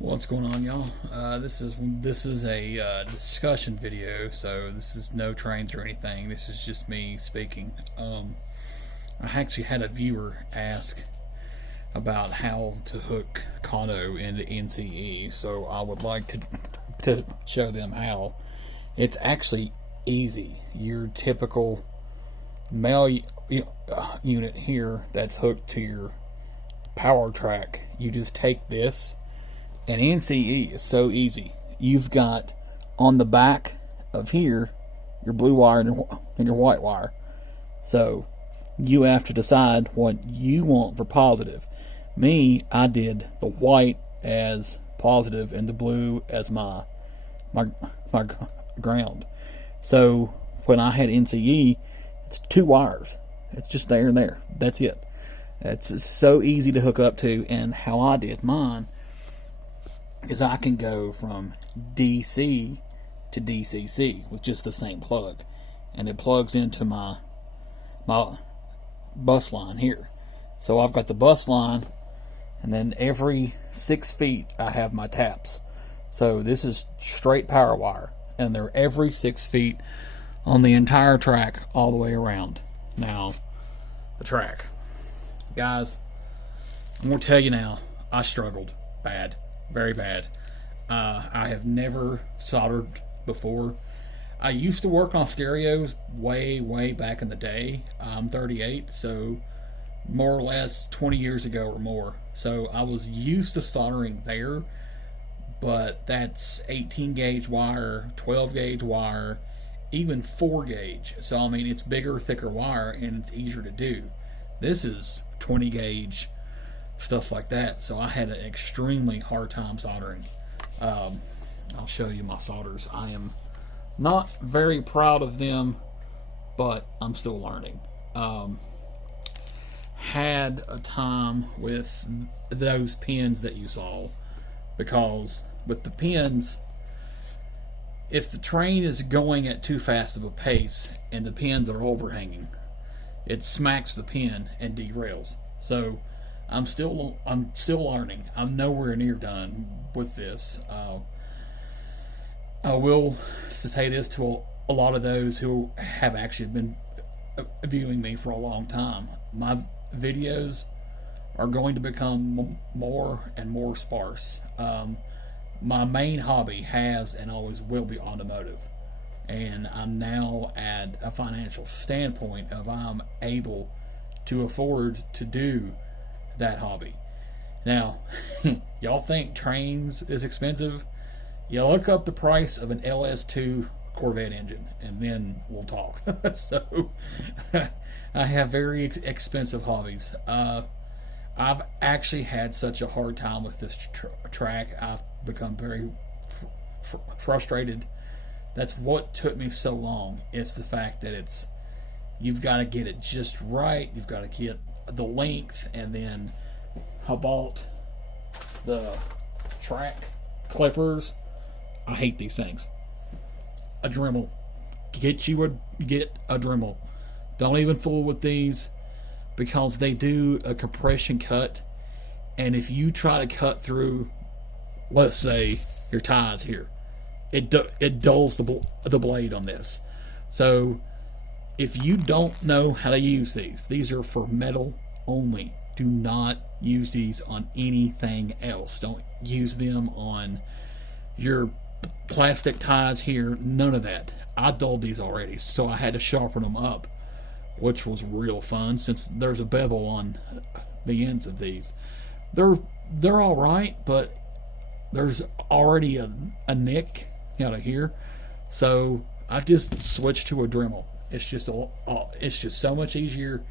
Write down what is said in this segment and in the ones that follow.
What's going on, y'all? This is a discussion video, so this is no trains or anything. This is just me speaking. I actually had a viewer ask about how to hook kato into NCE, so I would like to show them how. It's actually easy. Your typical male unit here that's hooked to your power track. You just take this. And NCE is so easy. You've got on the back of here your blue wire and your white wire. So you have to decide what you want for positive. Me, I did the white as positive and the blue as my ground. So when I had NCE, it's two wires. It's just there and there. That's it. It's so easy to hook up to. And how I did mine is I can go from DC to DCC with just the same plug, and it plugs into my bus line here. So I've got the bus line, and then every 6 feet I have my taps. So this is straight power wire, and they're every 6 feet on the entire track all the way around. Now, the track, guys, I'm gonna tell you now, I struggled bad. Very bad. I have never soldered before. I used to work on stereos way back in the day. I'm 38, so more or less 20 years ago or more. So I was used to soldering there, but that's 18 gauge wire, 12 gauge wire, even 4 gauge. So I mean, it's bigger, thicker wire, and it's easier to do. This is 20 gauge, stuff like that. So I had an extremely hard time soldering. I'll show you my solders. I am not very proud of them, but I'm still learning. Had a time with those pins that you saw, because with the pins, if the train is going at too fast of a pace and the pins are overhanging, it smacks the pin and derails. So I'm still learning. I'm nowhere near done with this. I will say this to a lot of those who have actually been viewing me for a long time. My videos are going to become more and more sparse. My main hobby has and always will be automotive. And I'm now at a financial standpoint of I'm able to afford to do that hobby. Now, y'all think trains is expensive? You look up the price of an LS2 Corvette engine, and then we'll talk. So, I have very expensive hobbies. I've actually had such a hard time with this track. I've become very frustrated. That's what took me so long. It's the fact that you've got to get it just right. You've got to get the length, and then I bought the track clippers. I hate these things. A Dremel. Get a Dremel. Don't even fool with these, because they do a compression cut, and if you try to cut through, let's say, your ties here, it dulls the blade on this. So if you don't know how to use these are for metal only. Do not use these on anything else. Don't use them on your plastic ties here. None of that. I dulled these already, so I had to sharpen them up, which was real fun since there's a bevel on the ends of these. They're all right, but there's already a nick out of here, so I just switched to a Dremel. It's just so much easier.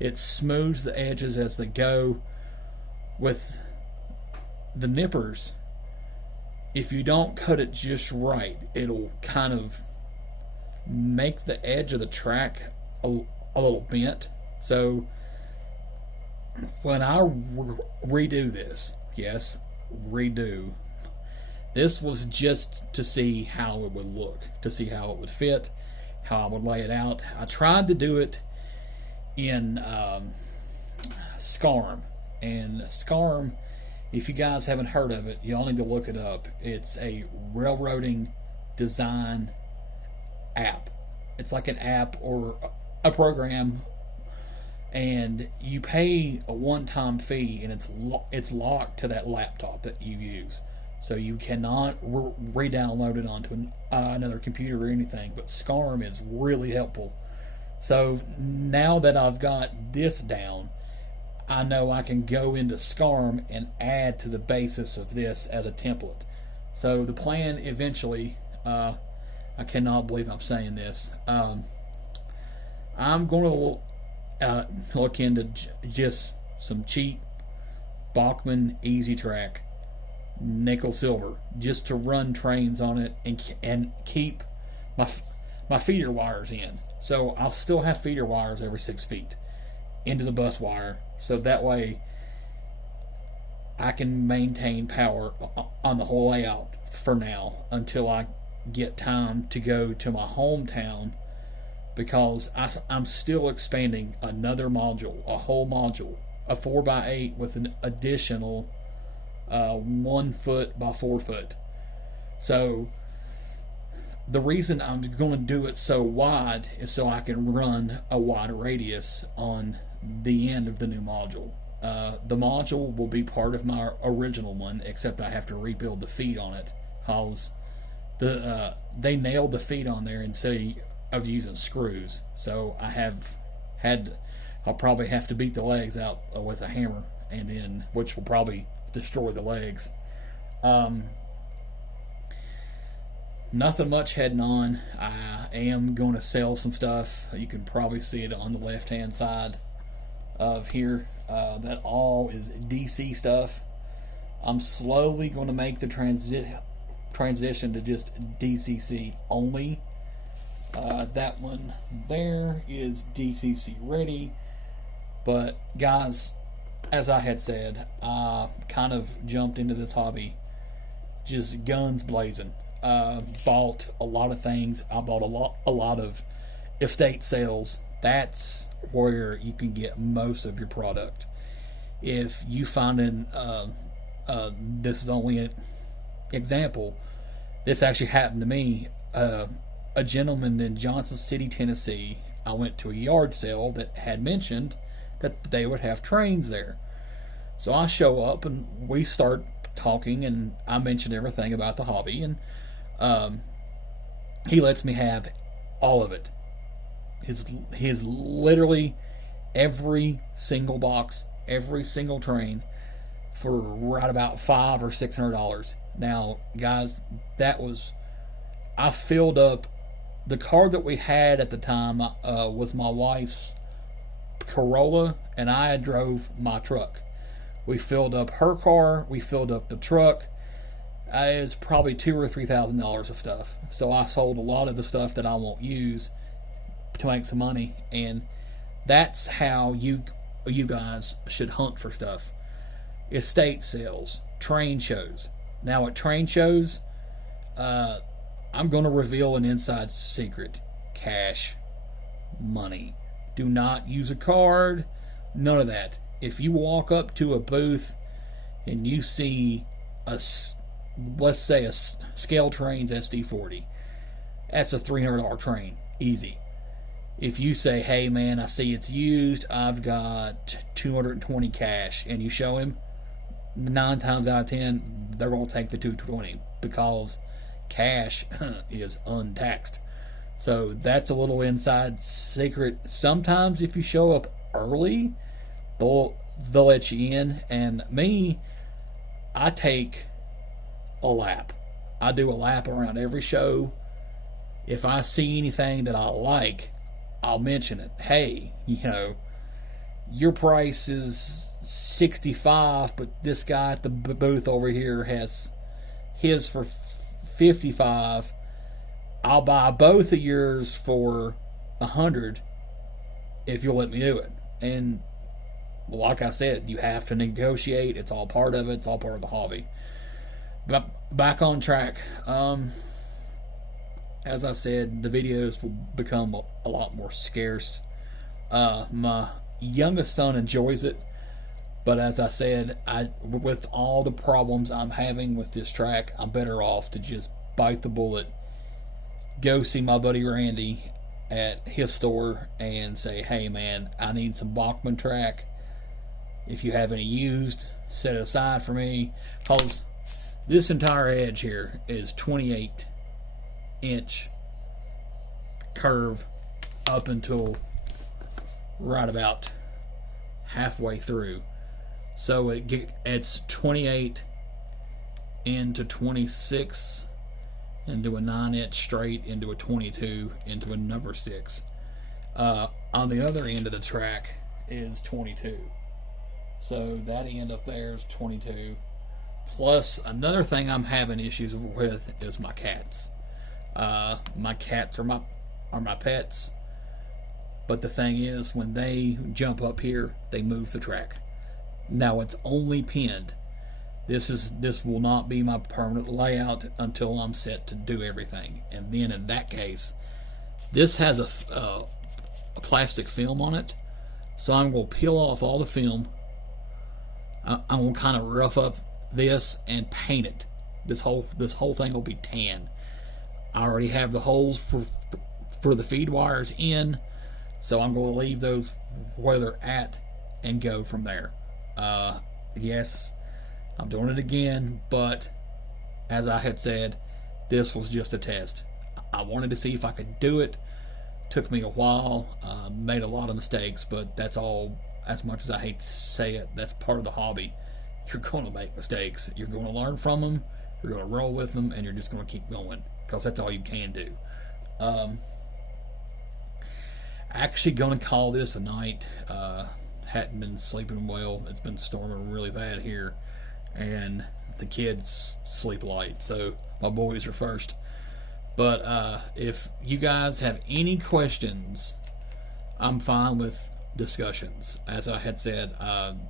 It smooths the edges as they go. With the nippers, if you don't cut it just right, it'll kind of make the edge of the track a little bent. So when I redo this, yes, redo, this was just to see how it would look, to see how it would fit, how I would lay it out. I tried to do it in SCARM, and SCARM If you guys haven't heard of it, y'all need to look it up. It's a railroading design app. It's like an app or a program, and you pay a one-time fee, and it's locked to that laptop that you use. So you cannot re-download it onto another computer or anything. But SCARM is really helpful. So now that I've got this down, I know I can go into SCARM and add to the basis of this as a template. So the plan eventually, I cannot believe I'm saying this, I'm going to look into just some cheap Bachmann Easy Track nickel silver, just to run trains on it and keep my feeder wires in. So I'll still have feeder wires every 6 feet into the bus wire, so that way I can maintain power on the whole layout for now until I get time to go to my hometown, because I'm still expanding another module, a whole module, a 4x8 with an additional 1 foot by 4 foot. So the reason I'm going to do it so wide is so I can run a wider radius on the end of the new module. The module will be part of my original one, except I have to rebuild the feet on it, because they nailed the feet on there instead of using screws. So I'll probably have to beat the legs out with a hammer, and then which will probably destroy the legs. Nothing much heading on. I am going to sell some stuff. You can probably see it on the left hand side of here. That all is DC stuff. I'm slowly going to make the transition to just DCC only. That one there is DCC ready. But guys, as I had said, I kind of jumped into this hobby just guns blazing. Bought a lot of things. I bought a lot of estate sales. That's where you can get most of your product. If you find this is only an example. This actually happened to me. A gentleman in Johnson City, Tennessee, I went to a yard sale that had mentioned that they would have trains there. So I show up and we start talking, and I mentioned everything about the hobby, and he lets me have all of it. His literally every single box, every single train, for right about $500 or $600. Now, guys, I filled up the car that we had at the time. Was my wife's Corolla, and I drove my truck. We filled up her car. We filled up the truck. It's probably $2,000 or $3,000 of stuff. So I sold a lot of the stuff that I won't use to make some money, and that's how you guys should hunt for stuff. Estate sales, train shows. Now at train shows, I'm going to reveal an inside secret. Cash money. Do not use a card. None of that. If you walk up to a booth and you see let's say a Scale Trains SD40, that's a $300 train. Easy. If you say, hey man, I see it's used, I've got 220 cash, and you show him, 9 times out of 10, they're going to take the 220 because cash is untaxed. So that's a little inside secret. Sometimes if you show up early, they'll let you in. And me, I take a lap. I do a lap around every show. If I see anything that I like, I'll mention it. Hey, your price is $65, but this guy at the booth over here has his for $55. I'll buy both of yours for $100 if you'll let me do it. And like I said, you have to negotiate. It's all part of it. It's all part of the hobby. But back on track. As I said, the videos will become a lot more scarce. My youngest son enjoys it. But as I said, with all the problems I'm having with this track, I'm better off to just bite the bullet, go see my buddy Randy at his store and say, hey man, I need some Bachman track. If you have any used, set it aside for me. Because this entire edge here is 28-inch curve up until right about halfway through. So it's 28 into 26 into a 9-inch straight into a 22 into a number 6. On the other end of the track is 22. So that end up there is 22. Plus another thing I'm having issues with is my cats. My cats are my pets. But the thing is, when they jump up here, they move the track. Now it's only pinned. This will not be my permanent layout until I'm set to do everything. And then in that case, this has a plastic film on it, so I'm going to peel off all the film. I'm going to kind of rough up this and paint it. This whole thing will be tan. I already have the holes for the feed wires in, so I'm going to leave those where they're at and go from there. Yes, I'm doing it again, but as I had said, this was just a test. I wanted to see if I could do it. Took me a while, made a lot of mistakes, but that's all. As much as I hate to say it, that's part of the hobby. You're going to make mistakes. You're going to learn from them. You're going to roll with them, and you're just going to keep going, because that's all you can do. Actually going to call this a night. Hadn't been sleeping well. It's been storming really bad here, and the kids sleep light, so my boys are first. But if you guys have any questions, I'm fine with discussions. As I had said, I'm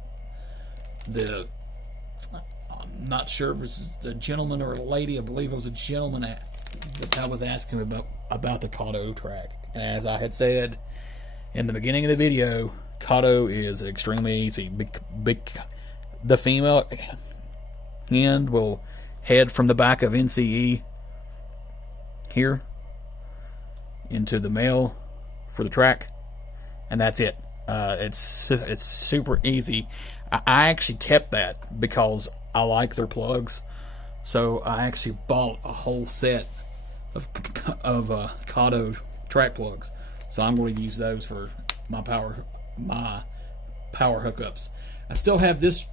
not sure if it was a gentleman or a lady. I believe it was a gentleman that I was asking about the kato track. And as I had said in the beginning of the video, kato is extremely easy. The female end will head from the back of NCE here into the male for the track, and that's it. It's super easy. I actually kept that because I like their plugs, so I actually bought a whole set of kato track plugs. So I'm going to use those for my power hookups. I still have this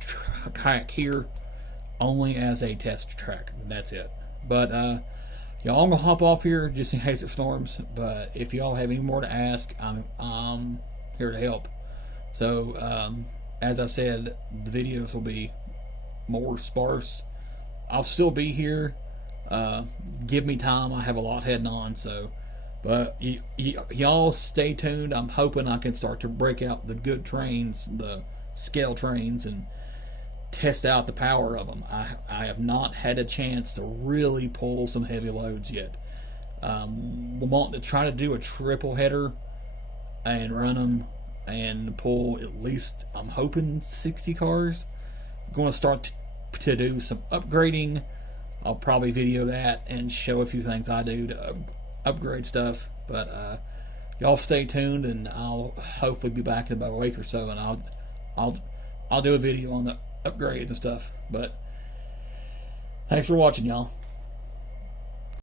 track here only as a test track. That's it. But y'all, I'm gonna hop off here just in case it storms. But if y'all have any more to ask, I'm here to help. So as I said, the videos will be more sparse. I'll still be here. Give me time. I have a lot heading on. So, but y'all stay tuned. I'm hoping I can start to break out the good trains, the scale trains, and test out the power of them. I have not had a chance to really pull some heavy loads yet. We're wanting to try to do a triple header and run them and pull at least, I'm hoping, 60 cars. I'm going to start to do some upgrading. I'll probably video that and show a few things I do to upgrade stuff. But y'all stay tuned, and I'll hopefully be back in about a week or so, and I'll do a video on the upgrades and stuff. But thanks for watching, y'all.